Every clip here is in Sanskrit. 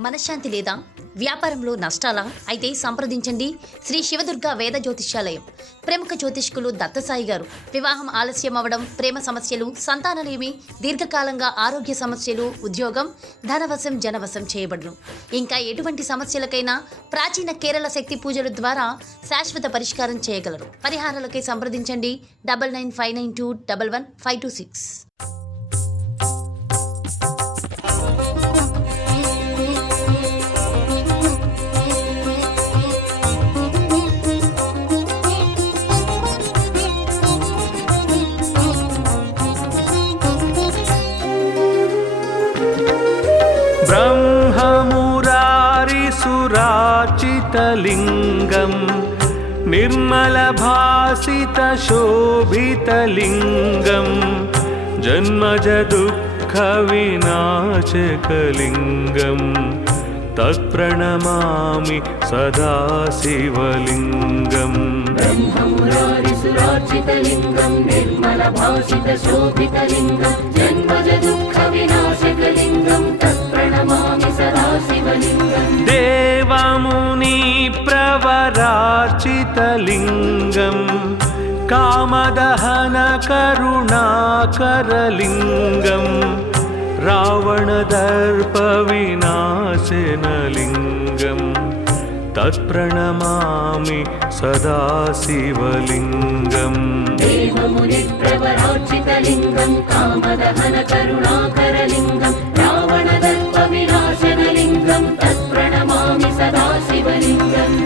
మనశ్శాంతి లేదా వ్యాపారంలో నష్టాలా? అయితే సంప్రదించండి శ్రీ శివదుర్గ వేద జ్యోతిష్యాలయం. ప్రముఖ జ్యోతిష్కులు దత్తసాయి గారు. వివాహం ఆలస్యం అవ్వడం, ప్రేమ సమస్యలు, సంతానలేమి, దీర్ఘకాలంగా ఆరోగ్య సమస్యలు, ఉద్యోగం, ధనవశం జనవశం చేయబడును. ఇంకా ఎటువంటి సమస్యలకైనా ప్రాచీన కేరళ శక్తి పూజల ద్వారా శాశ్వత పరిష్కారం చేయగలరు. పరిహారాలకై సంప్రదించండి 9959211526. ब्रह्ममुरारिसुराचितलिङ्गं निर्मलभासितशोभितलिङ्गं जन्मजदुःखविनाशकलिङ्गं तत्प्रणमामि सदा शिवलिङ्गम्। ब्रह्ममुरारिसुराचितलिङ्गं निर्मलभासितशोभितलिङ्गं जन्मजदुःखविनाशकलिङ्गं तत्प्रणमामि सदा शिवलिङ्गम्। देवमुनिप्रवरार्चितलिङ्गं कामदहनकरुणाकरलिङ्गं रावणदर्पविनाशनलिङ्गं तत्प्रणमामि सदा शिवलिङ्गम्। देवमुनिप्रवरार्चितलिङ्गं कामदहनकरुणाकरलिङ्गं रावणदर्पविनाशनलिङ्गं तत्प्रणमामि सदा शिवलिङ्गम्।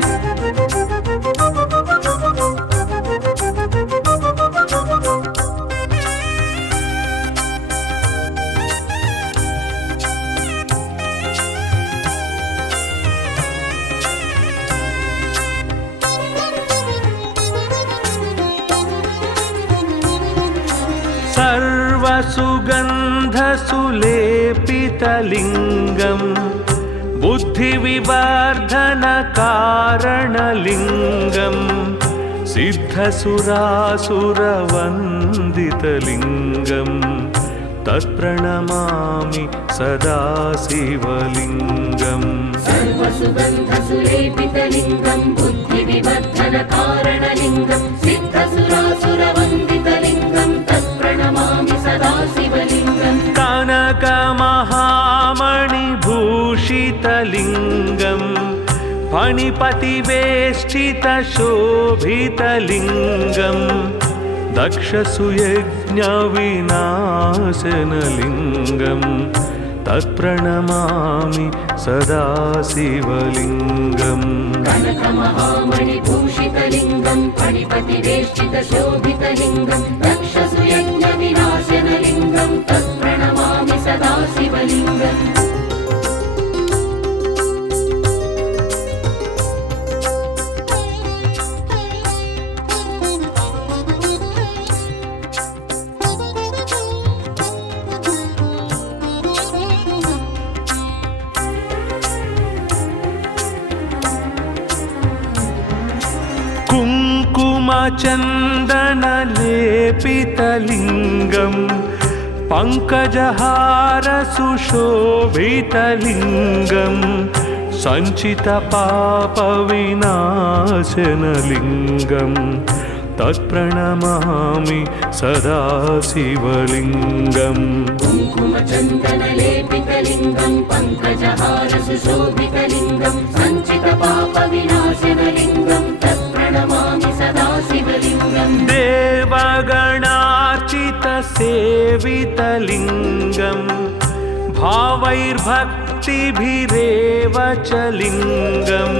सर्वसुगन्धसुलेपितलिङ्गं बुद्धिविवर्धनकारणलिङ्गं सिद्धसुरासुरवन्दितलिङ्गं तत्प्रणमामि सदा शिवलिङ्गम्। सर्वसुगन्धसुलेपितलिङ्गं बुद्धिविवर्धनकारणलिङ्गं सिद्धसुरासुरवन्दितलिङ्गं तत्प्रणमामि सदा शिवलिङ्गम्। कनकमहामणिभूषितलिङ्गं फणिपतिवेष्टितशोभितलिङ्गं दक्षसुयज्ञविनाशनलिङ्गं तत्प्रणमामि सदा शिवलिङ्गम्। कनकमहामणिभूषितलिङ्गं फणिपतिवेष्टितशोभितलिङ्गं दक्षसुयज्ञविनाशनलिङ्गं तत्प्रणमामि सदा शिवलिङ्गम्। कुङ्कुमचन्दनलेपितलिङ्गं पङ्कजहारसुशोभितलिङ्गं सञ्चितपापविनाशनलिङ्गं तत्प्रणमामि सदा शिवलिङ्गम्। कुङ्कुमचन्दनलेपितलिङ्गं पङ्कजहारसुशोभितलिङ्गं सञ्चितपापविनाशनलिङ्गं तत्प्रणमामि सदा शिवलिङ्गम्। देवगणार्चितसेवितलिङ्गं भावैर्भक्तिभिरेव च लिङ्गं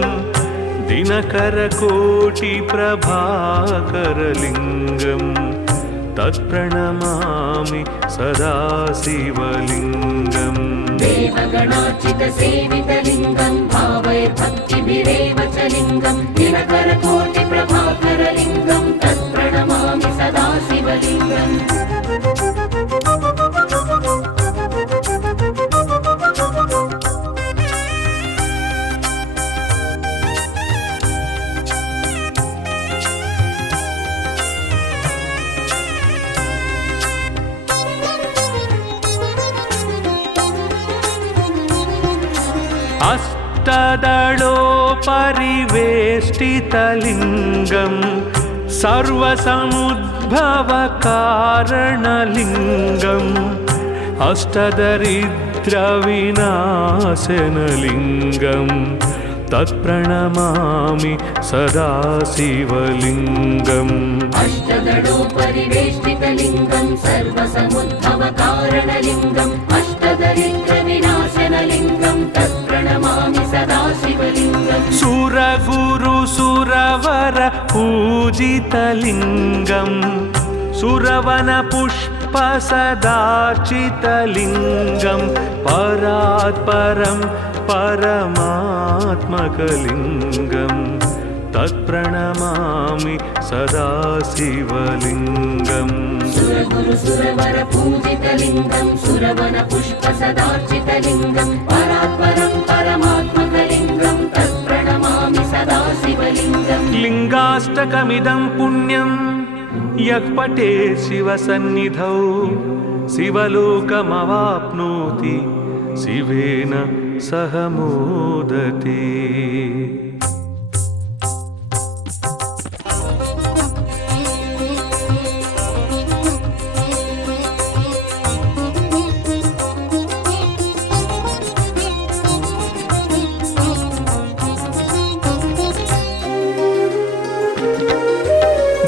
दिनकरकोटिप्रभाकरलिङ्गं तत्प्रणमामि सदा शिवलिङ्गम्। देवगणार्चितसेवितलिङ्गं भावैर्भक्तिभिरेव च लिङ्गं दिनकरकोटिप्रभाकरलिङ्गं तत्प्रणमामि सदा शिवलिङ्गम्। अष्टदलोपरिवेष्टितलिङ्गं सर्वसमुद्भवकारणलिङ्गम् अष्टदरिद्रविनाशनलिङ्गं तत्प्रणमामि सदा शिवलिङ्गम् अष्टदलोपरिवेष्टितलिङ्गं सर्वसमुद्भवकारणलिङ्गम् अष्टदरिद्रविनाशनलिङ्गं तत्प्रणमामि सदा शिवलिङ्गम् सुरगुरुसुरवर पूजितलिङ्गं सुरवनपुष्पसदार्चितलिङ्गं परात्परं परमात्मकलिङ्गं तत्प्रणमामि सदा शिवलिङ्गम् सुरगुरुसुरवर पूजितलिङ्गं सुरवनपुष्पसदार्चितलिङ्गं परात्परं परमात्मकलिङ्गं तत्प्रणमामि सदा शिवलिङ्गम् लिङ्गाष्टकमिदं पुण्यं यः पठेत् शिवसन्निधौ शिवलोकमवाप्नोति शिवेन सह मोदते।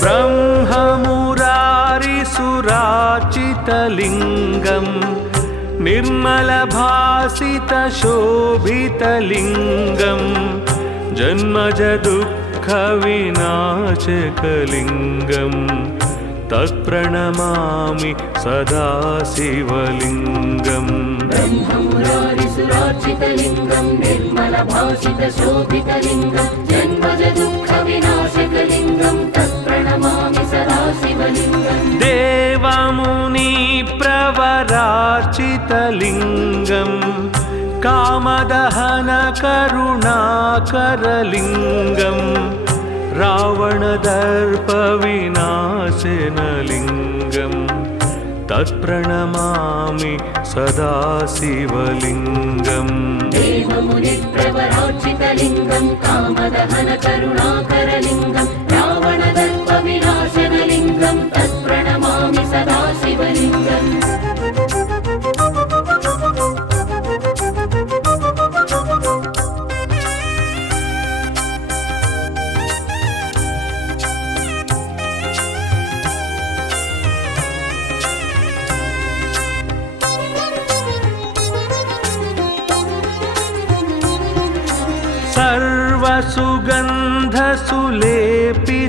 ब्रह्ममुरारिसुरार्चितलिङ्गं निर्मलभासितशोभितलिङ्गं जन्मजदुःखविनाशकलिङ्गं तत्प्रणमामि सदा शिवलिङ्गम् ब्रह्ममुरारिसुरार्चितलिङ्गं निर्मलभासितशोभितलिङ्गं जन्मजदुःखविनाशकलिङ्गं तत्प्रणमामि सदा शिवलिङ्गम् देवमुनिप्रवरार्चितलिङ्गं कामदहनकरुणाकरलिङ्गं रावणदर्पविनाशनलिङ्गं तत्प्रणमामि सदा शिवलिङ्गम् देवमुनिप्रवरार्चितलिङ्गं कामदहनकरुणाकरलिङ्गं रावणदर्पविनाशनलिङ्गं तत्प्रणमामि सदा शिवलिङ्गम्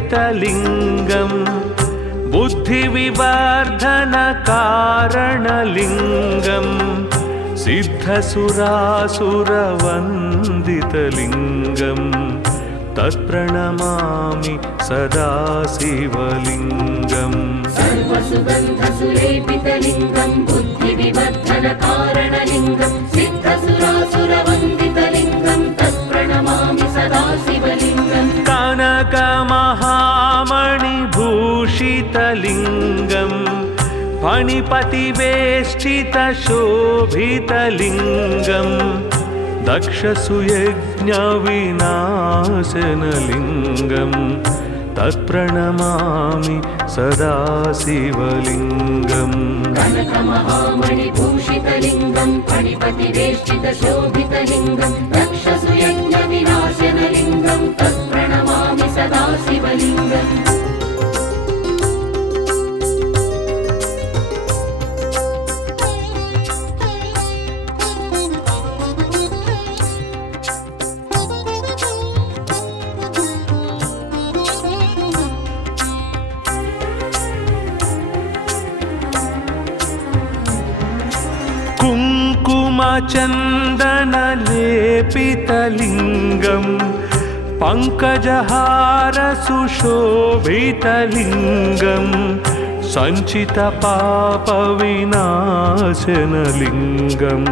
सर्वसुगन्धसुलेपितलिङ्गं बुद्धिविवर्धनकारणलिङ्गं सिद्धसुरासुरवन्दितलिङ्गं तत्प्रणमामि सदा शिवलिङ्गम् सर्वसुगन्धसुलेपितलिङ्गं बुद्धिविवर्धनकारणलिङ्गं सिद्धसुरासुरवन्दितलिङ्गं तत्प्रणमामि सदा शिवलिङ्गम् कनकमहामणिभूषितलिङ्गं फणिपतिवेष्टितशोभितलिङ्गं दक्षसुयज्ञविनाशनलिङ्गं तत्प्रणमामि सदा शिवलिङ्गम् कनकमहामणिभूषितलिङ्गं फणिपतिवेष्टितशोभितलिङ्गं दक्षसुयज्ञविनाशनलिङ्गं तत्प्रणमामि सदा शिवलिङ्गम् कुङ्कुमचन्दनलेपितलिङ्गं पङ्कजहारसुशोभितलिङ्गं सञ्चितपापविनाशनलिङ्गं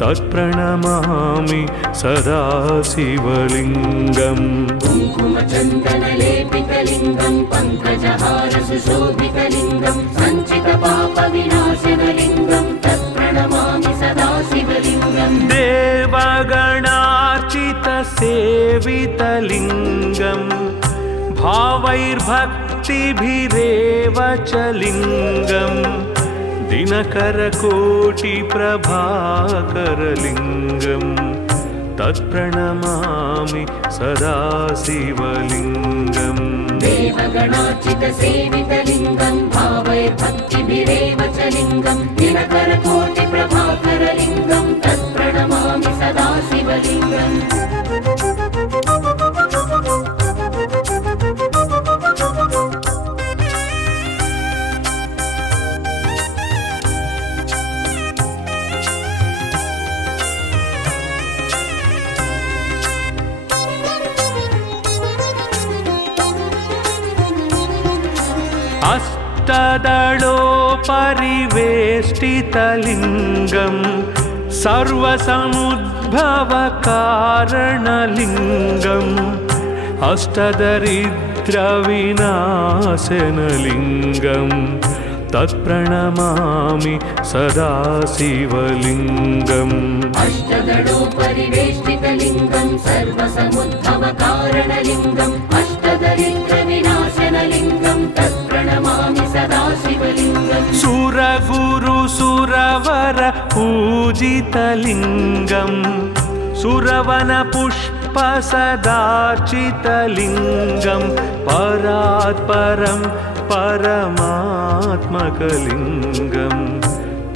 तत्प्रणमामि सदा शिवलिङ्गम् कुङ्कुमचन्दनलेपितलिङ्गं पङ्कजहारसुशोभितलिङ्गं सञ्चितपापविनाशनलिङ्गं तत्प्रणमामि सदा शिवलिङ्गम् देवगण पूजितलिङ्गम् भावैर्भक्तिभिरेव च लिङ्गम् दिनकरकोटिप्रभाकरलिङ्गम् तत्प्रणमामि सदा शिवलिङ्गम् देवगणार्चितसेवितलिङ्गं भावैर्भक्तिभिरेव च लिङ्गं दिनकरकोटिप्रभाकरलिङ्गं तत्प्रणमामि सदा शिवलिङ्गम् अष्टदलोपरिवेष्टितलिङ्गं सर्वसमुद्भवकारणलिङ्गम् अष्टदरिद्रविनाशनलिङ्गम् तत्प्रणमामि सदा शिवलिङ्गम् अष्टदलोपरिवेष्टितलिङ्गं सर्वसमुद्भवकारणलिङ्गम् अष्टदरिद्रविनाशनलिङ्गं तत्प्रणमामि सदा शिवलिङ्गम् सुरगुरुसुरवर पूजितलिङ्गम् सुरवनपुष्पसदार्चितलिङ्गं परात्परं परमात्मकलिङ्गं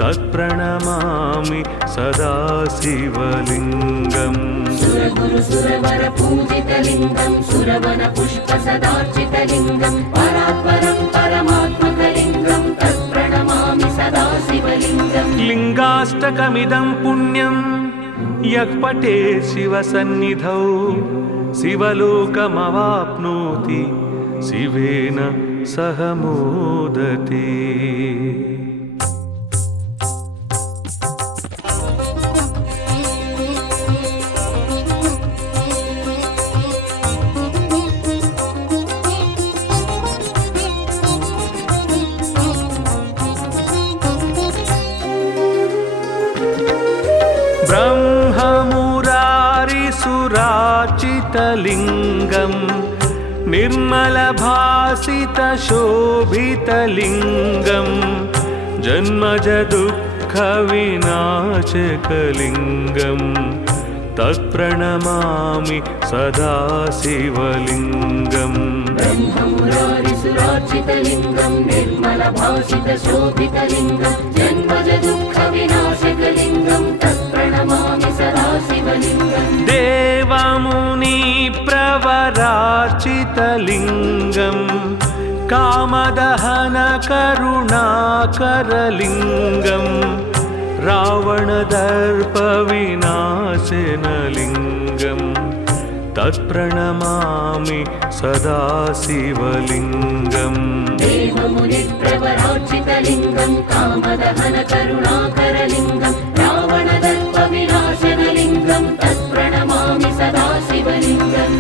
तत्प्रणमामि सदा शिवलिङ्गम् सुरगुरुसुरवर पूजितलिङ्गं सुरवनपुष्पसदार्चितलिङ्गं परात्परं परमात्मकलिङ्गं तत्प्रणमामि सदा शिवलिङ्गम् लिङ्गाष्टकमिदं पुण्यं यः पठेत् शिवसन्निधौ शिवलोकमवाप्नोति शिवेन सह मोदते। ब्रह्ममुरारिसुरार्चितलिङ्गं निर्मलभासितशोभितलिङ्गं जन्मजदुःखविनाशकलिङ्गं तत्प्रणमामि सदा शिवलिङ्गम् ब्रह्ममुरारिसुरार्चितलिङ्गं निर्मलभासितशोभितलिङ्गं जन्मजदुःखविनाशकलिङ्गं तत्प्रणमामि सदा शिवलिङ्गम् देवमुनिप्रवरार्चितलिङ्गं कामदहनकरुणाकरलिङ्गं रावणदर्पविनाशनलिङ्गं तत्प्रणमामि सदा शिवलिङ्गम् देवमुनिप्रवरार्चितलिङ्गं कामदहनकरुणाकरलिङ्गं रावणदर्पविनाशनलिङ्गं तत्प्रणमामि सदा शिवलिङ्गम्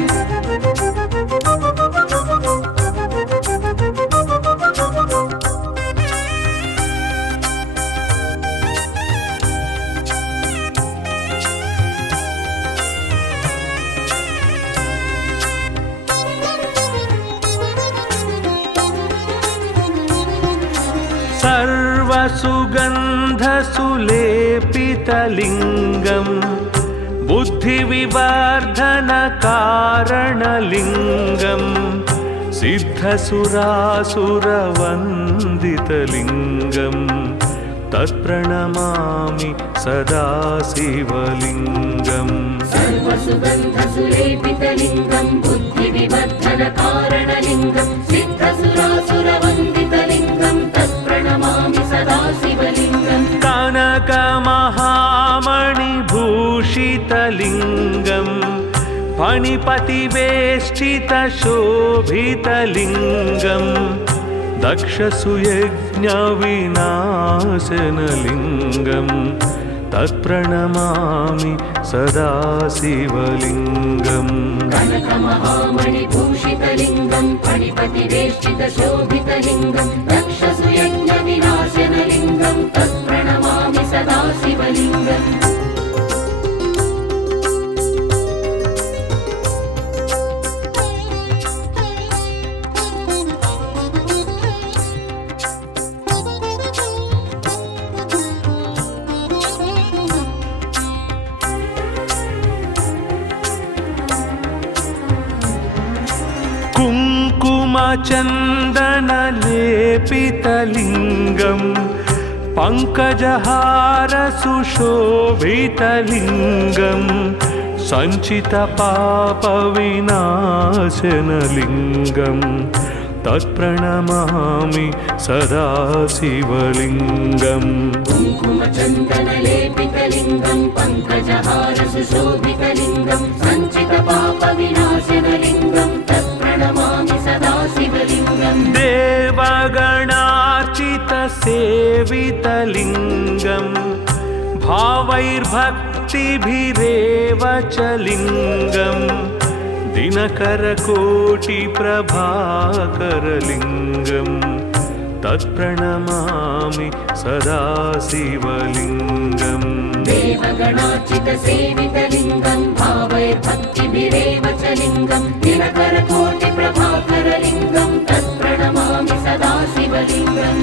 सर्वसुगन्धसुलेपितलिङ्गं बुद्धिविवर्धनकारणलिङ्गं सिद्धसुरासुरवन्दितलिङ्गं तत्प्रणमामि सदा शिवलिङ्गम् सर्वसुगन्धसुलेपितलिङ्गं बुद्धिविवर्धनकारणलिङ्गं सिद्धसुरासुरवन्दितलिङ्गं तत्प्रणमामि सदा शिवलिङ्गम् कनकमहामणिभूषितलिङ्गं फणिपतिवेष्टितशोभितलिङ्गं दक्षसुयज्ञविनाशनलिङ्गं तत्प्रणमामि सदा शिवलिङ्गम् कनकमहामणिभूषितलिङ्गं फणिपतिवेष्टितशोभितलिङ्गं दक्षसुयज्ञविनाशनलिङ्गं तत्प्रणमामि सदा शिवलिङ्गम् कुङ्कुमचन्दनलेपितलिङ्गं पङ्कजहारसुशोभितलिङ्गं सञ्चितपापविनाशनलिङ्गं तत्प्रणमामि सदा शिवलिङ्गम् कुङ्कुमचन्दनलेपितलिङ्गं पङ्कजहारसुशोभितलिङ्गं सञ्चितपापविनाशनलिङ्गं तत्प्रणमामि सदा शिवलिङ्गम् देवगणार्चितसेवितलिङ्गं भावैर्भक्तिभिरेव च लिङ्गं दिनकरकोटिप्रभाकरलिङ्गं तत्प्रणमामि सदा शिवलिङ्गम् देवगणार्चितसेवितलिङ्गं भावैर्भक्तिभिरेव च लिङ्गं दिनकरकोटिप्रभाकरलिङ्गं तत्प्रणमामि सदा शिवलिङ्गम्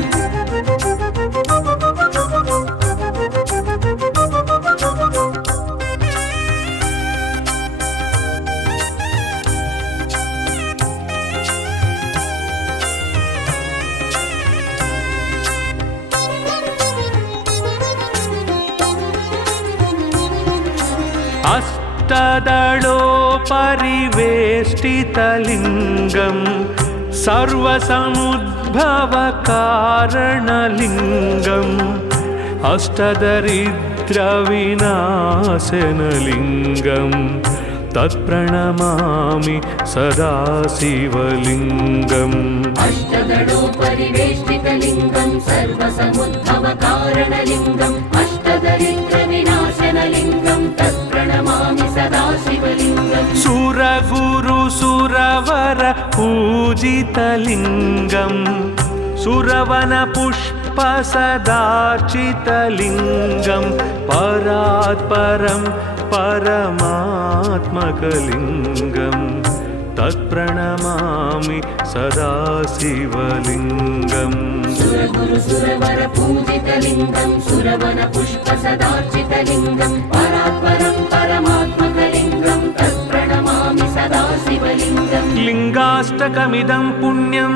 अष्टदलोपरिवेष्टितलिङ्गं सर्वसमुद्भवकारणलिङ्गम् अष्टदरिद्रविनाशनलिङ्गं तत्प्रणमामि सदा शिवलिङ्गम् अष्टदलोपरिवेष्टितलिङ्गं सर्वसमुद्भवकारणलिङ्गम् अष्टदरिद्रविनाशनलिङ्गं तत्प्रणमामि सदा शिवलिङ्गम् सुरगुरुसुरवर पूजितलिङ्गं सुरवनपुष्पसदार्चितलिङ्गं परात्परं परमात्मकलिङ्गं तत्प्रणमामि सदा शिवलिङ्गम् सुरगुरुसुरवर पूजितलिङ्गं सुरवनपुष्पसदार्चितलिङ्गं परात्परं परमात्मकलिङ्गं तत्प्रणमामि सदा शिवलिङ्गम् लिङ्गाष्टकमिदं पुण्यं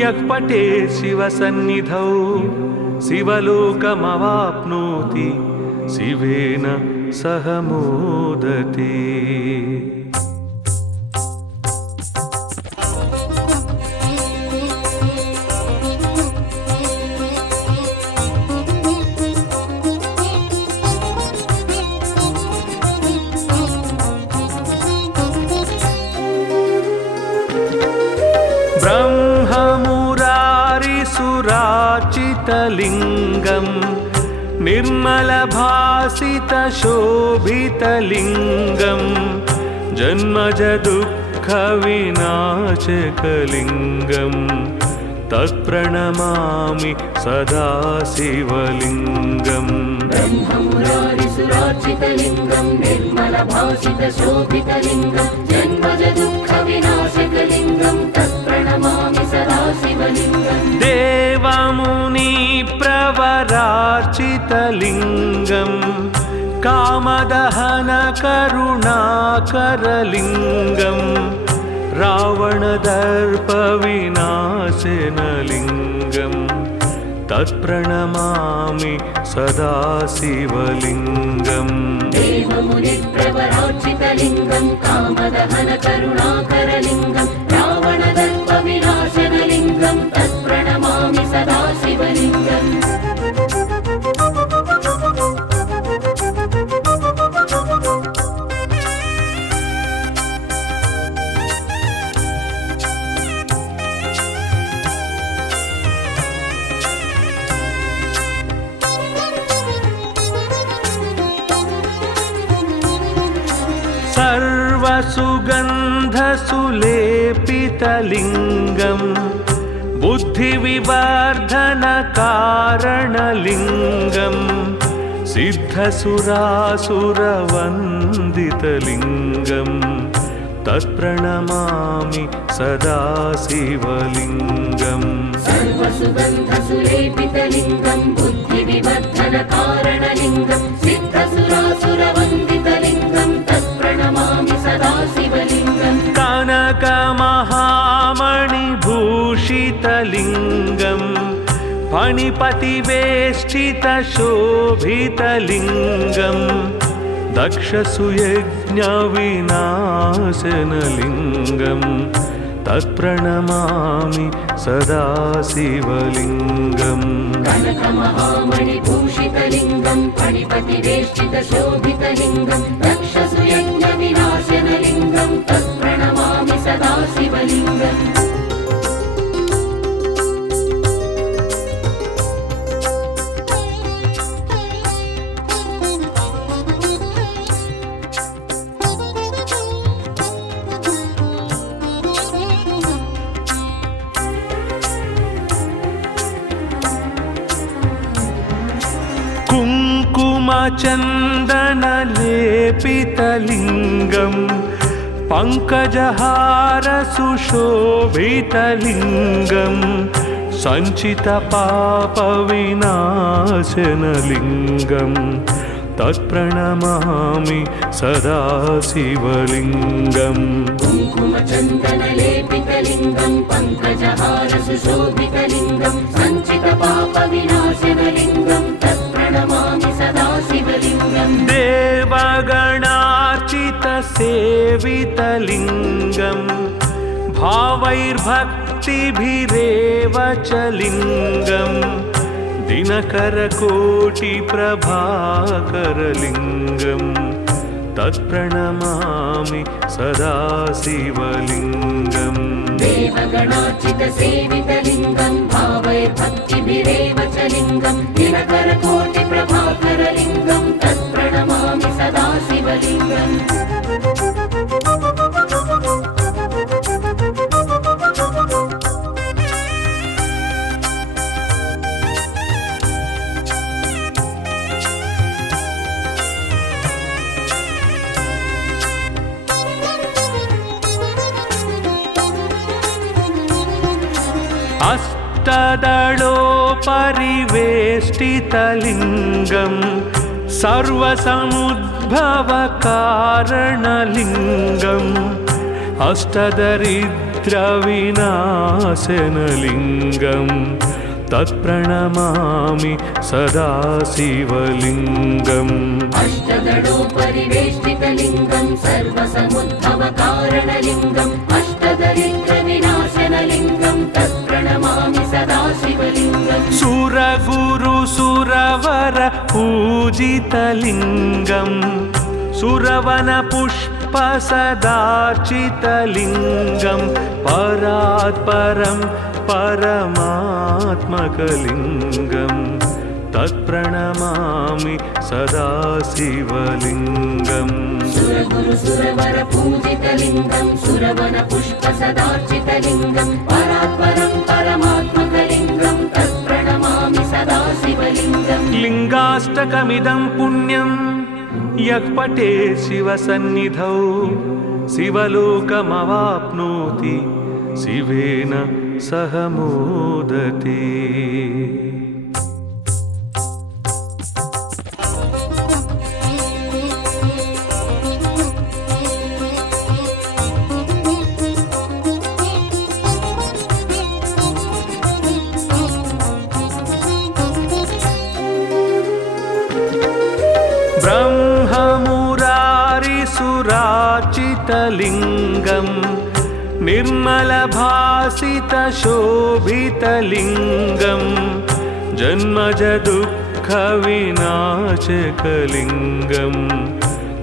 यः पठेत् शिवसन्निधौ शिवलोकमवाप्नोति शिवेन सह मोदते। ब्रह्ममुरारिसुराचितलिङ्गं निर्मलभासितशोभितलिङ्गं जन्मजदुःखविनाशकलिङ्गं तत्प्रणमामि सदा शिवलिङ्गम् ब्रह्ममुरारिसुराचितलिङ्गं निर्मलभासितशोभितलिङ्गं जन्मजदुःखविनाशकलिङ्गं तत्प्रणमामि सदा शिवलिङ्गम् देवमुनिप्रवरार्चितलिङ्गं कामदहनकरुणाकरलिङ्गं रावणदर्पविनाशनलिङ्गं तत्प्रणमामि सदा शिवलिङ्गम् देवमुनिप्रवरार्चितलिङ्गं कामदहनकरुणाकरलिङ्गं रावणदर्पविनाशनलिङ्गं तत्प्रणमामि सदा शिवलिङ्गम् सर्वसुगन्धसुलेपितलिङ्गं बुद्धिविवर्धनकारणलिङ्गं सिद्धसुरासुरवन्दितलिङ्गं तत्प्रणमामि सदा शिवलिङ्गम् सर्वसुगन्धसुलेपितलिङ्गं बुद्धिविवर्धनकारणलिङ्गं सिद्धसुरासुरवन्दितलिङ्गं तत्प्रणमामि सदा शिवलिङ्गम् कनकमहामणि फणिपतिवेष्टितशोभितलिङ्गं दक्षसुयज्ञविनाशनलिङ्गं तत्प्रणमामि सदा शिवलिङ्गम् कनकमहामणिभूषितलिङ्गं फणिपतिवेष्टितशोभितलिङ्गं दक्षसुयज्ञविनाशनलिङ्गं तत्प्रणमामि सदा शिवलिङ्गम् कुङ्कुमचन्दनलेपितलिङ्गं पङ्कजहारसुशोभितलिङ्गं सञ्चितपापविनाशनलिङ्गं तत्प्रणमामि सदा शिवलिङ्गम् कुङ्कुमचन्दनलेपितलिङ्गं पङ्कजहारसुशोभितलिङ्गं सञ्चितपापविनाशनलिङ्गं तत्प्रणमामि सदा शिवलिङ्गम् देवगणार्चितसेवितलिङ्गं भावैर्भक्तिभिरेव च लिङ्गं दिनकरकोटिप्रभाकरलिङ्गं तत्प्रणमामि सदा शिवलिङ्गम् देवगणार्चितसेवितलिङ्गं भावैर्भक्तिभिरेव च लिङ्गं दिनकरकोटिप्रभाकरलिङ्गं तत्प्रणमामि सदा शिवलिङ्गम् अष्टदलोपरिवेष्टितलिङ्गं सर्वसमुद्भवकारणलिङ्गम् अष्टदरिद्रविनाशनलिङ्गं तत्प्रणमामि सदा शिवलिङ्गम् अष्टदलोपरिवेष्टितलिङ्गं सर्वसमुद्भवकारणलिङ्गम् अष्टदरिद्रविनाशनलिङ्गं तत्प्रणमामि सदा शिवलिङ्गम् सुरगुरुसुरवर पूजितलिङ्गं सुरवनपुष्पसदार्चितलिङ्गं परात्परं परमात्मकलिङ्गं तत्प्रणमामि सदा शिवलिङ्गम् सुरगुरुसुरवर पूजितलिङ्गं सुरवनपुष्पसदार्चितलिङ्गं परात्परं परमात्मकलिङ्गं तत्प्रणमामि सदा शिवलिङ्गम् लिङ्गाष्टकमिदं पुण्यं यः पठेत् शिवसन्निधौ शिवलोकमवाप्नोति शिवेन सह मोदते। ब्रह्ममुरारिसुराचितलिङ्गं निर्मलभासितशोभितलिङ्गं जन्मजदुःखविनाशकलिङ्गं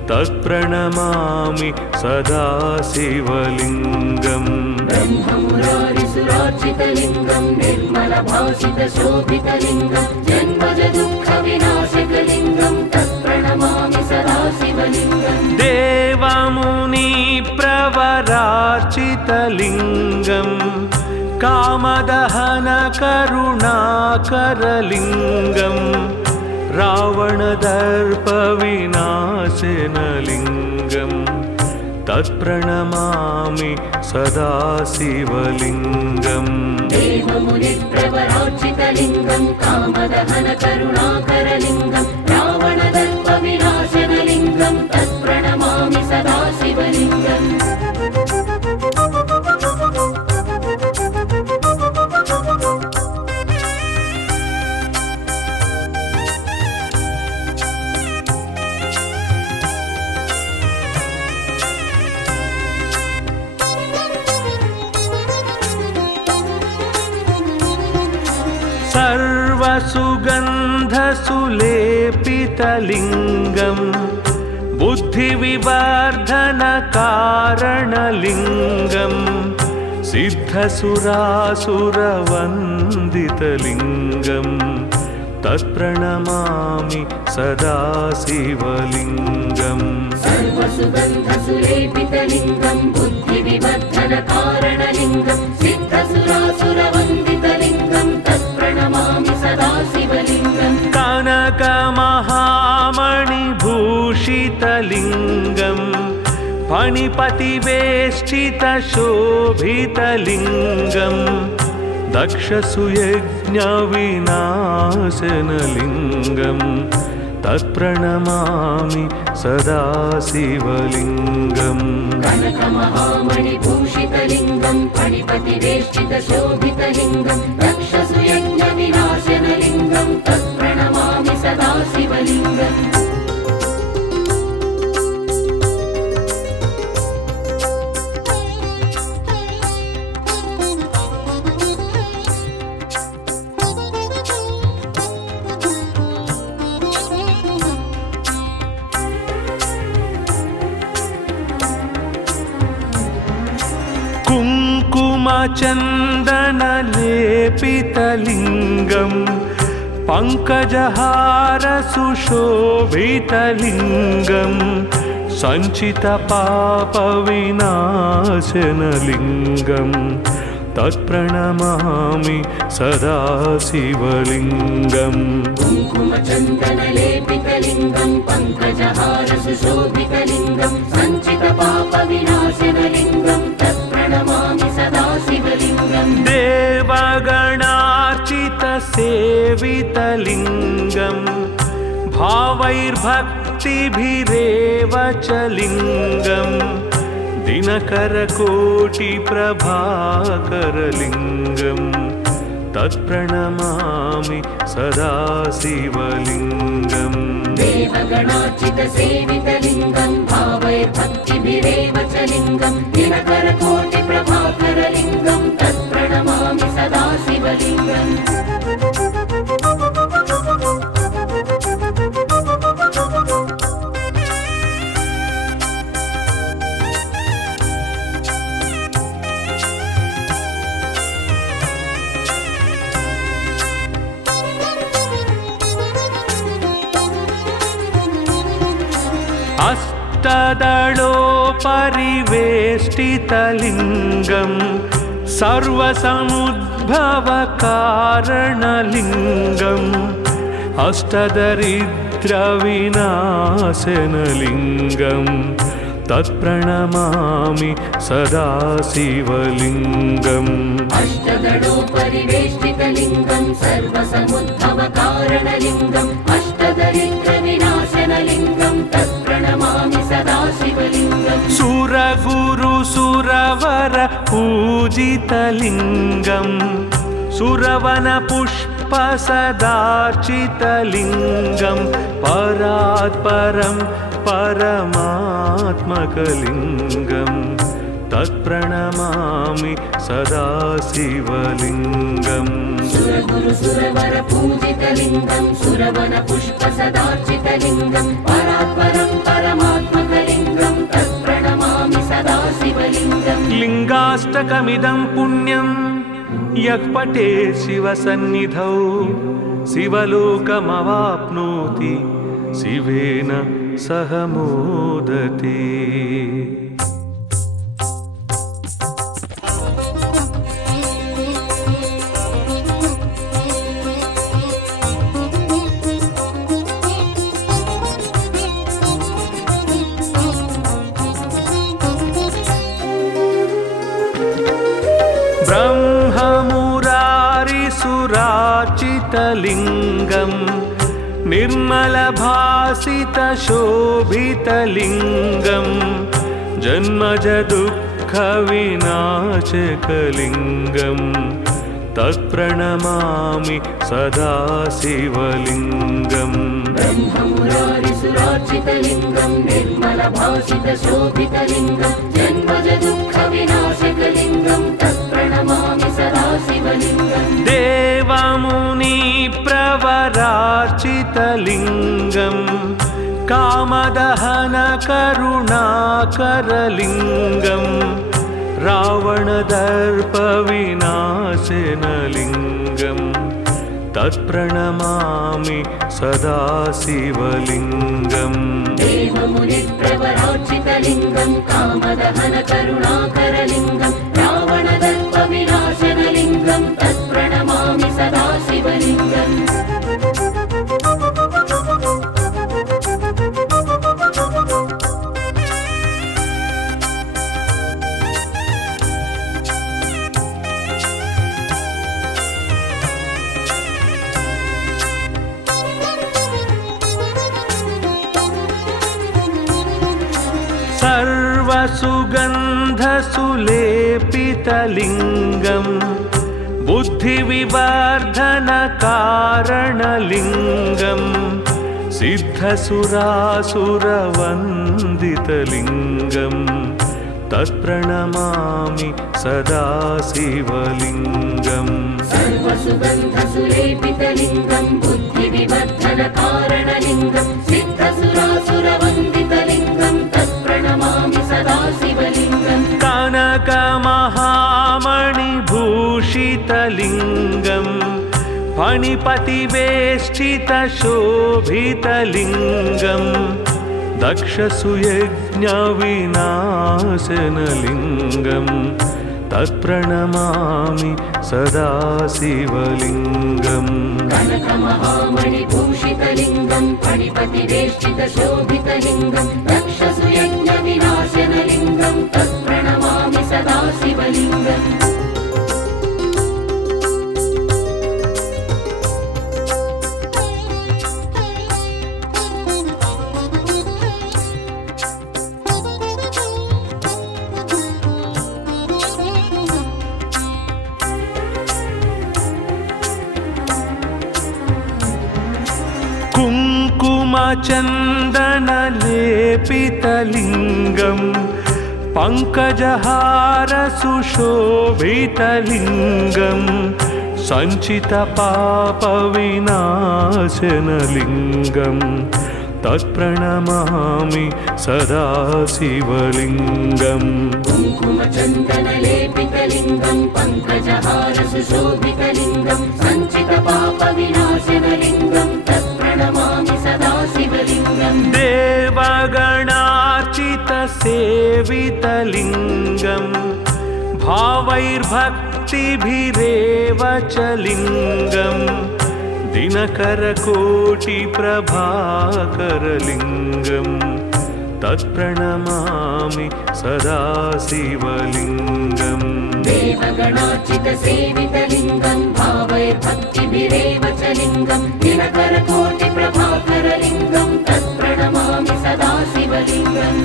तत्प्रणमामि सदा शिवलिङ्गम् ब्रह्ममुरारिसुराचितलिङ्गं निर्मलभासितशोभितलिङ्गं जन्मजदुःखविनाशकलिङ्गं तत्प्रणमामि सदा शिवलिङ्गम् देवमुनिप्रवरार्चितलिङ्गं कामदहनकरुणाकरलिङ्गं रावणदर्पविनाशनलिङ्गं तत्प्रणमामि सदा शिवलिङ्गम् देवमुनिप्रवरार्चितलिङ्गं कामदहनकरुणाकरलिङ्गं रावणदर्पविनाशनलिङ्गं तत्प्रणमामि सदा शिवलिङ्गम् सुगन्धसुलेपितलिङ्गम् बुद्धिविवर्धनकारणलिङ्गम् सिद्धसुरासुरवन्दितलिङ्गम् तत्प्रणमामि सदा शिवलिङ्गम् सर्वसुगन्धसुलेपितलिङ्गम् बुद्धिविवर्धनकारणलिङ्गम् सिद्धसुरासुरवन्दितलिङ्गम् तत्प्रणमामि सदा शिवलिङ्गम् कनकमहामणिभूषितलिङ्गम् फणिपतिवेष्टितशोभितलिङ्गम् दक्षसुयज्ञविनाशनलिङ्गम् तत्प्रणमामि सदा शिवलिङ्गम् कनकमहामणिभूषितलिङ्गम् फणिपतिवेष्टितशोभितलिङ्गम् दक्षसुयज्ञविनाशनलिङ्गम् तत्प्रणमामि सदा शिवलिङ्गम् कुङ्कुमचन्दनलेपितलिङ्गम् पङ्कजहारसुशोभितलिङ्गम् सञ्चितपापविनाशनलिङ्गम् तत्प्रणमामि सदा शिवलिङ्गम् कुङ्कुमचन्दनलेपितलिङ्गम् पङ्कजहारसुशोभितलिङ्गम् सञ्चितपापविनाशनलिङ्गम् तत्प्रणमामि सदा शिवलिङ्गम् देवगणार्चितसेवितलिङ्गम् भावैर्भक्तिभिरेव च लिङ्गम् दिनकरकोटिप्रभाकरलिङ्गम् तत्प्रणमामि सदा शिवलिङ्गम् देवगणार्चितसेवितलिङ्गम् भावैर्भक्तिभिरेव च लिङ्गम् दिनकरकोटिप्रभाकरलिङ्गम् तत्प्रणमामि सदा शिवलिङ्गम् अष्टदलोपरिवेष्टितलिङ्गम् सर्वसमुद्भवकारणलिङ्गम् अष्टदरिद्रविनाशनलिङ्गम् तत्प्रणमामि सदा शिवलिङ्गम् अष्टदलोपरिवेष्टितलिङ्गम् सर्वसमुद्भवकारणलिङ्गम् अष्टदरिद्रविनाशनलिङ्गम् तत्प्रणमामि सदा शिवलिङ्गम् सुरगुरुसुरवर पूजितलिङ्गम् सुरवनपुष्पसदार्चितलिङ्गम् परात्परं परमात्मकलिङ्गम् तत्प्रणमामि सदा शिवलिङ्गम् सुरगुरुसुरवर पूजितलिङ्गम् सुरवनपुष्पसदार्चितलिङ्गम् परात्परं परमात्मकलिङ्गम् तत्प्रणमामि सदा शिवलिङ्गम् लिङ्गाष्टकमिदं पुण्यं यः पठेत् शिवसन्निधौ शिवलोकमवाप्नोति शिवेन सह मोदते। ब्रह्ममुरारिसुरार्चितलिङ्गम् निर्मलभासितशोभितलिङ्गम् जन्मजदुःखविनाशकलिङ्गम् तत्प्रणमामि सदा शिवलिङ्गम् ब्रह्ममुरारिसुरार्चितलिङ्गम् निर्मलभासितशोभितलिङ्गम् जन्मजदुःखविनाशकलिङ्गम् तत्प्रणमामि सदा शिवलिङ्गम् देवमुनिप्रवरपूजितलिङ्गम् वरार्चितलिङ्गं कामदहनकरुणाकरलिङ्गं रावणदर्पविनाशनलिङ्गं तत्प्रणमामि सदा शिवलिङ्गम् देवमुनिप्रवरार्चितलिङ्गं कामदहनकरुणाकरलिङ्गं रावणदर्पविनाशनलिङ्गं तत्प्रणमामि सदा शिवलिङ्गम् सर्वसुगन्धसुलेपितलिङ्गं बुद्धिविवर्धनकारणलिङ्गं सिद्धसुरासुरवन्दितलिङ्गं तत्प्रणमामि सदा शिवलिङ्गम् सर्वसुगन्धसुलेपितलिङ्गं बुद्धिविवर्धनकारणलिङ्गं सिद्धसुरासुरवन्दितलिङ्गं तत्प्रणमामि सदा शिवलिङ्गम् कनकमहामणिभूषितलिङ्गं फणिपतिवेष्टितशोभितलिङ्गं दक्षसुयज्ञविनाशनलिङ्गं तत्प्रणमामि सदा शिवलिङ्गम् कनकमहामणिभूषितलिङ्गं फणिपतिवेष्टितशोभितलिङ्गं दक्षसुयज्ञविनाशनलिङ्गं तत्प्रणमामि सदा शिवलिङ्गम् कुङ्कुमचन्दनलेपितलिङ्गं पङ्कजहारसुशोभितलिङ्गं सञ्चितपापविनाशनलिङ्गं तत्प्रणमामि सदा शिवलिङ्गम् कुङ्कुमचन्दनलेपितलिङ्गं पङ्कजहारसुशोभितलिङ्गं सञ्चितपापविनाशनलिङ्गं तत्प्रणमामि सदा शिवलिङ्गम् देवगणार्चितसेवितलिङ्गं भावैर्भक्तिभिरेव च लिङ्गं दिनकरकोटिप्रभाकरलिङ्गं तत्प्रणमामि सदा शिवलिङ्गम् देवगणार्चितसेवितलिङ्गं भावैर्भक्तिभिरेव च लिङ्गं दिनकरकोटिप्रभाकरलिङ्गं तत्प्रणमामि सदा शिवलिङ्गम्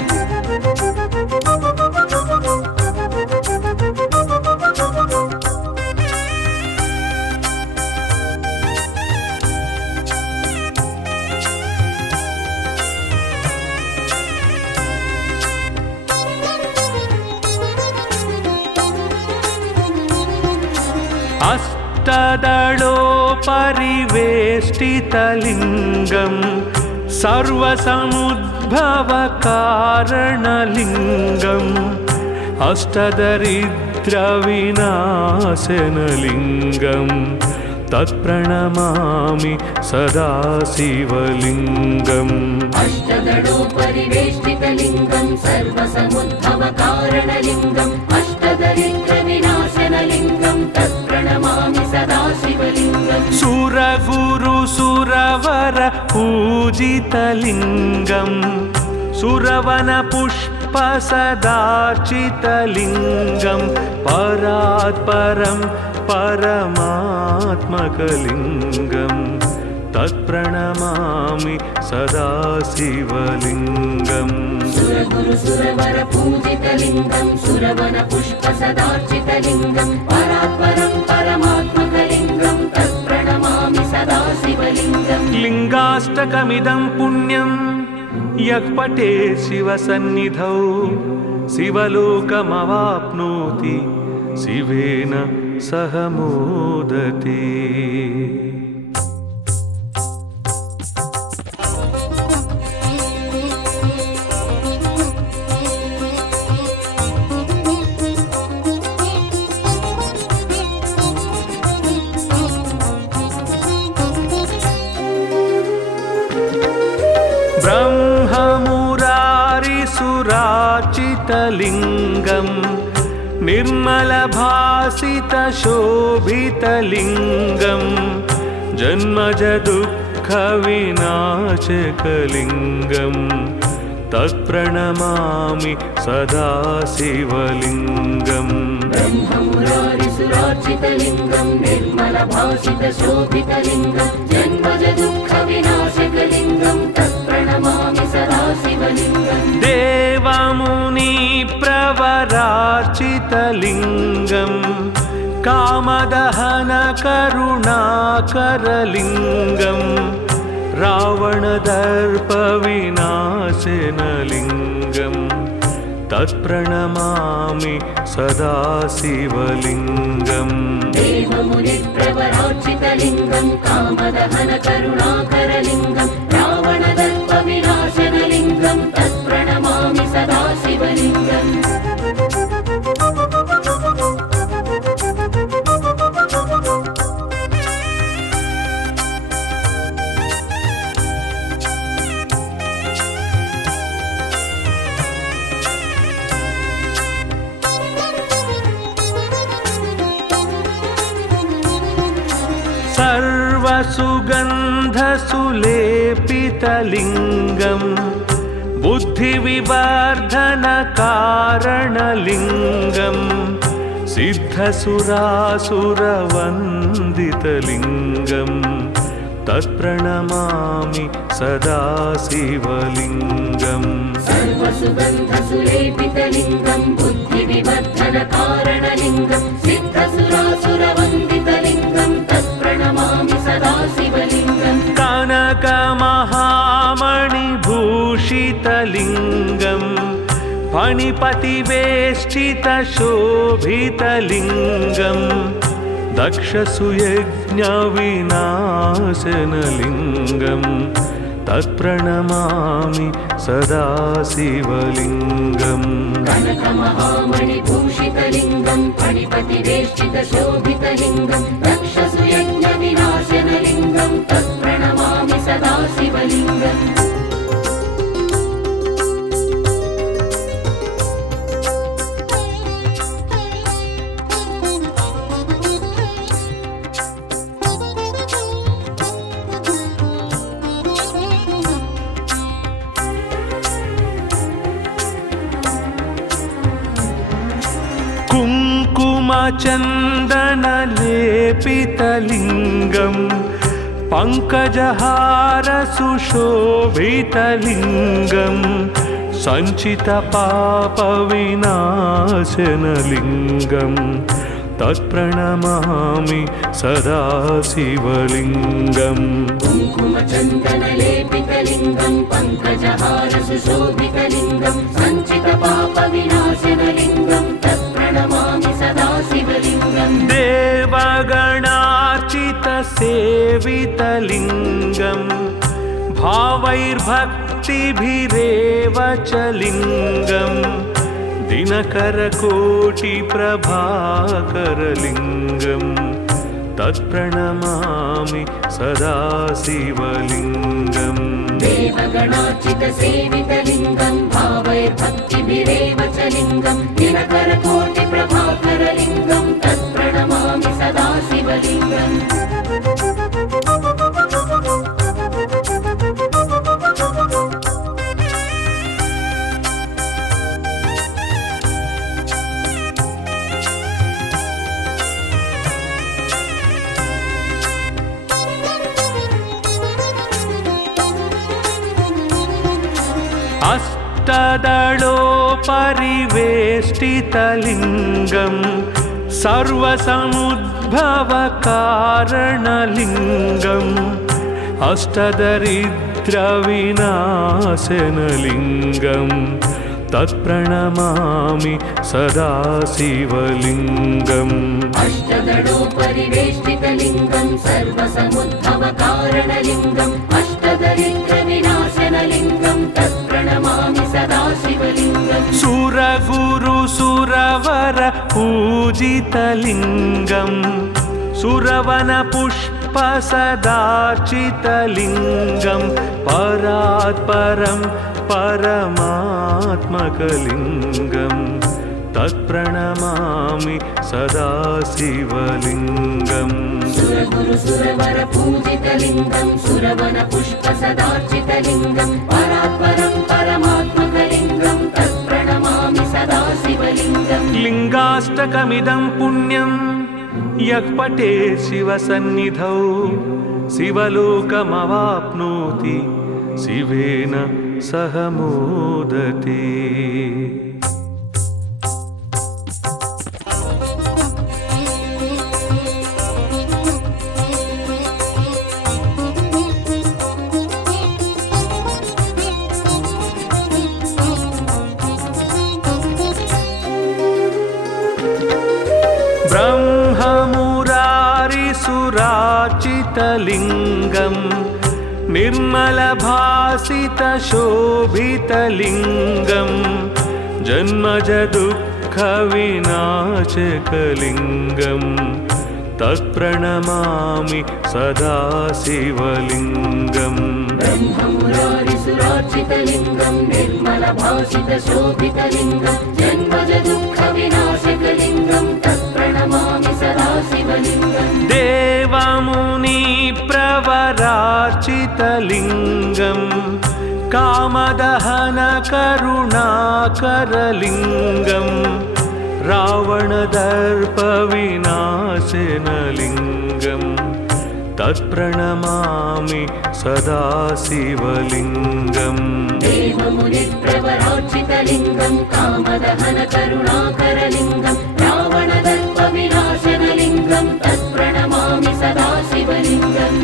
अष्टदलोपरिवेष्टितलिङ्गं सर्वसमुद्भवकारणलिङ्गम् अष्टदरिद्रविनाशनलिङ्गं तत्प्रणमामि सदा शिवलिङ्गम् अष्टदलोपरिवेष्टितलिङ्गं सर्वसमुद्भवकारणलिङ्गम् अष्टदरिद्रविनाशनलिङ्गं तत्प्रणमामि सदा शिवलिङ्गम् सुरगुरुसुरवर पूजितलिङ्गं सुरवनपुष्पसदार्चितलिङ्गं परात्परं परमात्मकलिङ्गं तत्प्रणमामि सदा शिवलिङ्गम् सुरगुरुसुरवर पूजितलिङ्गं सुरवनपुष्पसदार्चितलिङ्गं परात्परं परमात्मकलिङ्गं तत्प्रणमामि सदा शिवलिङ्गम् लिङ्गाष्टकमिदं पुण्यं यः पठेत् शिवसन्निधौ शिवलोकमवाप्नोति शिवेन सह मोदते। ब्रह्ममुरारिसुराचितलिङ्गं निर्मलभासितशोभितलिङ्गं जन्मजदुःखविनाशकलिङ्गं तत्प्रणमामि सदा शिवलिङ्गम् ब्रह्ममुरारिसुरार्चितलिङ्गं निर्मलभासितशोभितलिङ्गं जन्मजदुःखविनाशकलिङ्गं तत्प्रणमामि सदा शिवलिङ्गम् देवमुनिप्रवरार्चितलिङ्गं कामदहनकरुणाकरलिङ्गं रावणदर्पविनाशनलिङ्गं तत्प्रणमामि सदा शिवलिङ्गम् देवमुनिप्रवरार्चितलिङ्गं कामदहनकरुणाकरलिङ्गं रावणदर्पविनाशनलिङ्गं तत्प्रणमामि सदा शिवलिङ्गम् सर्वसुगन्धसुलेपितलिङ्गं बुद्धिविवर्धनकारणलिङ्गं सिद्धसुरासुरवन्दितलिङ्गं तत्प्रणमामि सदा शिवलिङ्गम् सर्वसुगन्धसुलेपितलिङ्गं बुद्धिविवर्धनकारणलिङ्गं सिद्धसुरासुरवन्दितलिङ्गं तत्प्रणमामि सदा शिवलिङ्गम् कनकमहामणिभूषितलिङ्गं फणिपतिवेष्टितशोभितलिङ्गं दक्षसुयज्ञविनाशनलिङ्गं तत्प्रणमामि सदा शिवलिङ्गम् कनकमहामणिभूषितलिङ्गं फणिपतिवेष्टितशोभितलिङ्गं दक्षसुयज्ञविनाशनलिङ्गं तत्प्रणमामि सदा शिवलिङ्गम् कुङ्कुमचन्दनलेपितलिङ्गं पङ्कजहारसुशोभितलिङ्गं सञ्चितपापविनाशनलिङ्गं तत्प्रणमामि सदा शिवलिङ्गम् कुङ्कुमचन्दनलेपितलिङ्गं पङ्कजहारसुशोभितलिङ्गं सञ्चितपापविनाशनलिङ्गं तत्प्रणमामि सदा शिवलिङ्गम् देवगणार्चितसेवितलिङ्गं भावैर्भक्तिभिरेव च लिङ्गं दिनकरकोटिप्रभाकरलिङ्गं तत्प्रणमामि सदा शिवलिङ्गम् देवगणार्चितसेवितलिङ्गं भावैर्भक्तिभिरेव च लिङ्गं दिनकरकोटिप्रभाकरलिङ्गं तत्प्रणमामि सदा शिवलिङ्गम् अष्टदलोपरिवेष्टितलिङ्गं सर्वसमुद्भवकारणलिङ्गम् अष्टदरिद्रविनाशनलिङ्गं तत्प्रणमामि सदा शिवलिङ्गम् अष्टदलोपरिवेष्टितलिङ्गं सर्वसमुद्भवकारणलिङ्गम् अष्टदरिद्रविनाशनलिङ्गं तत्प्रणमामि सदा शिवलिङ्गम् सुरगुरुसुरवर पूजितलिङ्गं सुरवनपुष्पसदार्चितलिङ्गं पर परात् परं परमात्मकलिङ्गं तत्प्रणमामि सदा शिवलिङ्गम् सुरगुरु सुरवर पूजितलिङ्गं सुरवन पुष्प सदार्चितलिङ्गं परात्परं परमात्मकलिङ्गं तत्प्रणमामि सदा शिवलिङ्गम् लिङ्गाष्टकमिदं पुण्यं यः पठेत् शिवसन्निधौ शिवलोकमवाप्नोति शिवेन सह मोदते। ब्रह्ममुरारिसुरार्चितलिङ्गं निर्मलभासितशोभितलिङ्गं जन्मजदुःखविनाशकलिङ्गं तत्प्रणमामि सदा शिवलिङ्गम् ब्रह्ममुरारिसुरार्चितलिङ्गं निर्मलभासितशोभितलिङ्गं जन्मजदुःखविनाशकलिङ्गं तत्प्रणमामि सदा शिवलिङ्गम् देवमुनिप्रवरार्चितलिङ्गं कामदहनकरुणाकरलिङ्गं रावणदर्पविनाशनलिङ्गं तत्प्रणमामि सदा शिवलिङ्गम् देवमुनिप्रवरार्चितलिङ्गं कामदहनकरुणाकरलिङ्गं रावणदर्पविनाशनलिङ्गं तत्प्रणमामि सदा शिवलिङ्गम्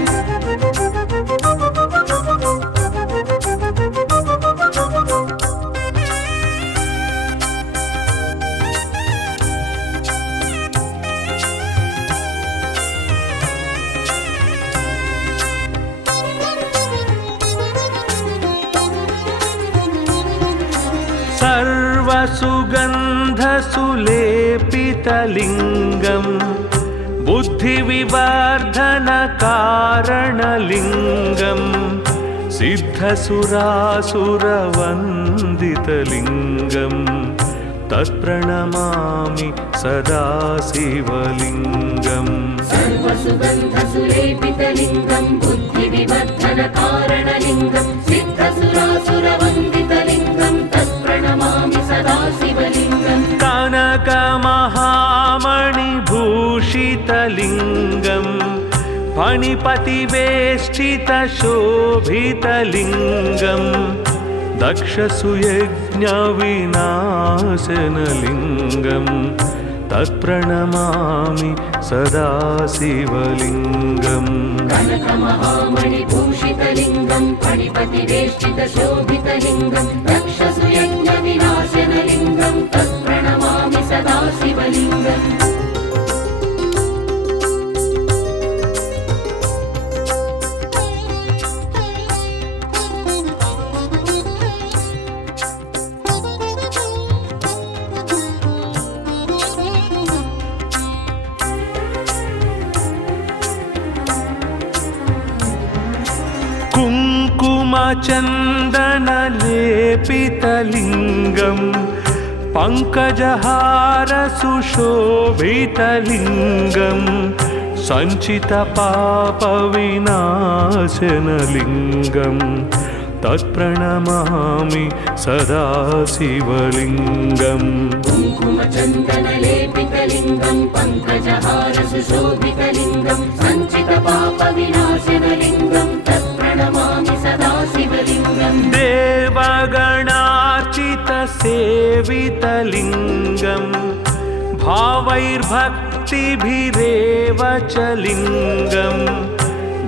सर्वसुगन्धसुलेपितलिङ्गं बुद्धिविवर्धनकारणलिङ्गं सिद्धसुरासुरवन्दितलिङ्गं तत्प्रणमामि सदा शिवलिङ्गम् सर्वसुगन्धसुलेपितलिङ्गं बुद्धिविवर्धनकारणलिङ्गं सिद्धसुरासुरवन्दितलिङ्गं तत्प्रणमामि सदा शिवलिङ्गम् कनकमहामणिभूषितलिङ्गं फणिपतिवेष्टितशोभितलिङ्गं दक्षसुयज्ञविनाशनलिङ्गं तत्प्रणमामि सदा शिवलिङ्गम् कनकमहामणिभूषितलिङ्गं फणिपतिवेष्टितशोभितलिङ्गं दक्षसुयज्ञविनाशनलिङ्गं तत्प्रणमामि सदा शिवलिङ्गम् कुङ्कुमचन्दनलेपितलिङ्गं पङ्कजहारसुशोभितलिङ्गं सञ्चितपापविनाशनलिङ्गं तत्प्रणमामि सदा शिवलिङ्गम् कुङ्कुमचन्दनलेपितलिङ्गं पङ्कजहारसुशोभितलिङ्गं सञ्चितपापविनाशनलिङ्गं तत्प्रणमामि सदा शिवलिङ्गम् देवगणार्चितसेवितलिङ्गं भावैर्भक्तिभिरेव च लिङ्गं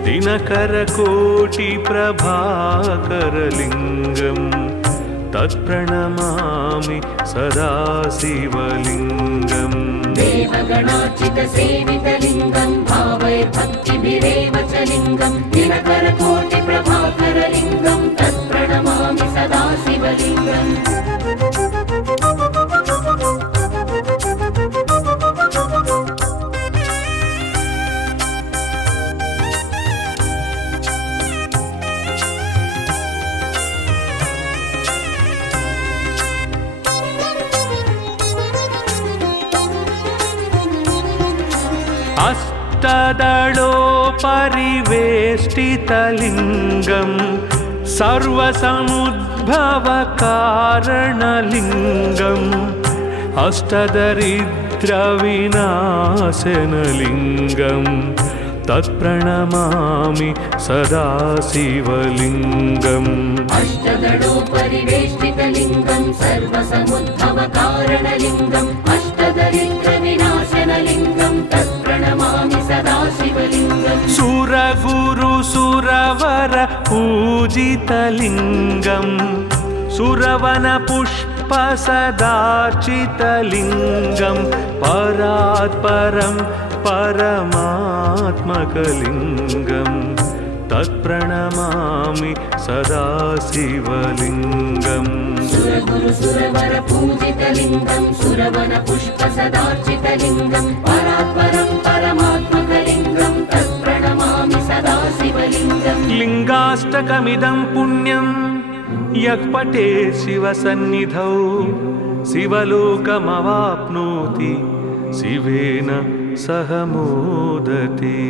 दिनकरकोटिप्रभाकरलिङ्गं तत्प्रणमामि सदा शिवलिङ्गम् देवगणार्चितसेवितलिङ्गं भावैर्भक्तिभिरेव च लिङ्गं दिनकरकोटिप्रभाकरलिङ्गं तत्प्रणमामि सदा शिवलिङ्गम् अष्टदलोपरिवेष्टितलिङ्गं सर्वसमुद्भवकारणलिङ्गम् अष्टदरिद्रविनाशनलिङ्गं तत्प्रणमामि सदा शिवलिङ्गम् अष्टदलोपरिवेष्टितलिङ्गं सर्वसमुद्भवकारणलिङ्गम् अष्टदरिद्रविनाशनलिङ्गं तत्प्रणमामि सदा शिवलिङ्गम् सुरगुरुसुरवर पूजितलिङ्गं सुरवनपुष्पसदार्चितलिङ्गं परात्परं परमात्मकलिङ्गं तत्प्रणमामि सदा शिवलिङ्गम् सुरगुरुसुरवर पूजितलिङ्गं सुरवनपुष्पसदार्चितलिङ्गं परात्परं परमात्मकलिङ्गं तत्प्रणमामि सदा शिवलिङ्गम् लिङ्गाष्टकमिदं पुण्यं यः पठे शिवसन्निधौ शिवलोकमवाप्नोति शिवेन सह मोदते।